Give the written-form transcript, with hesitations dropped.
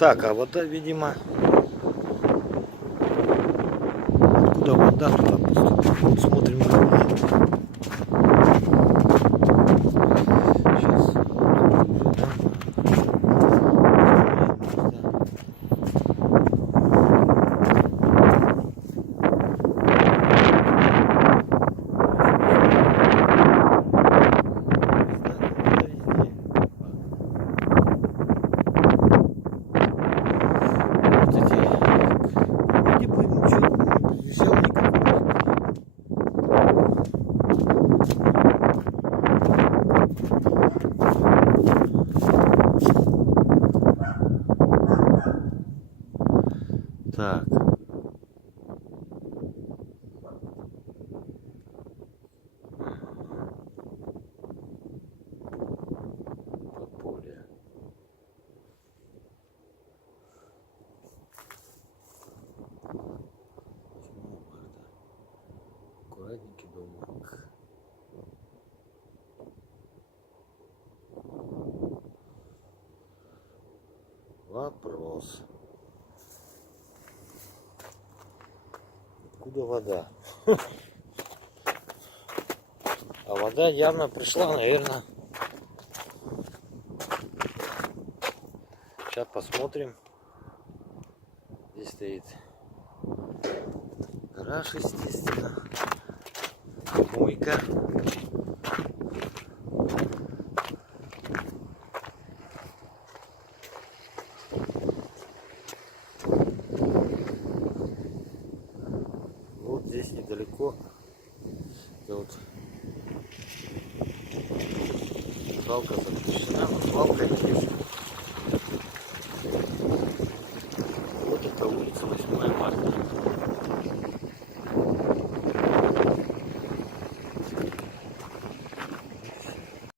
Так, а вода, видимо... Откуда вода туда поступила? Вот смотрим на воду. Сейчас. Так. Подполье. Аккуратненький домик. Вопрос. Откуда вода? А вода явно пришла, наверное. Сейчас посмотрим. Здесь стоит гараж, естественно. Мойка. Вот здесь недалеко. Это вот свалка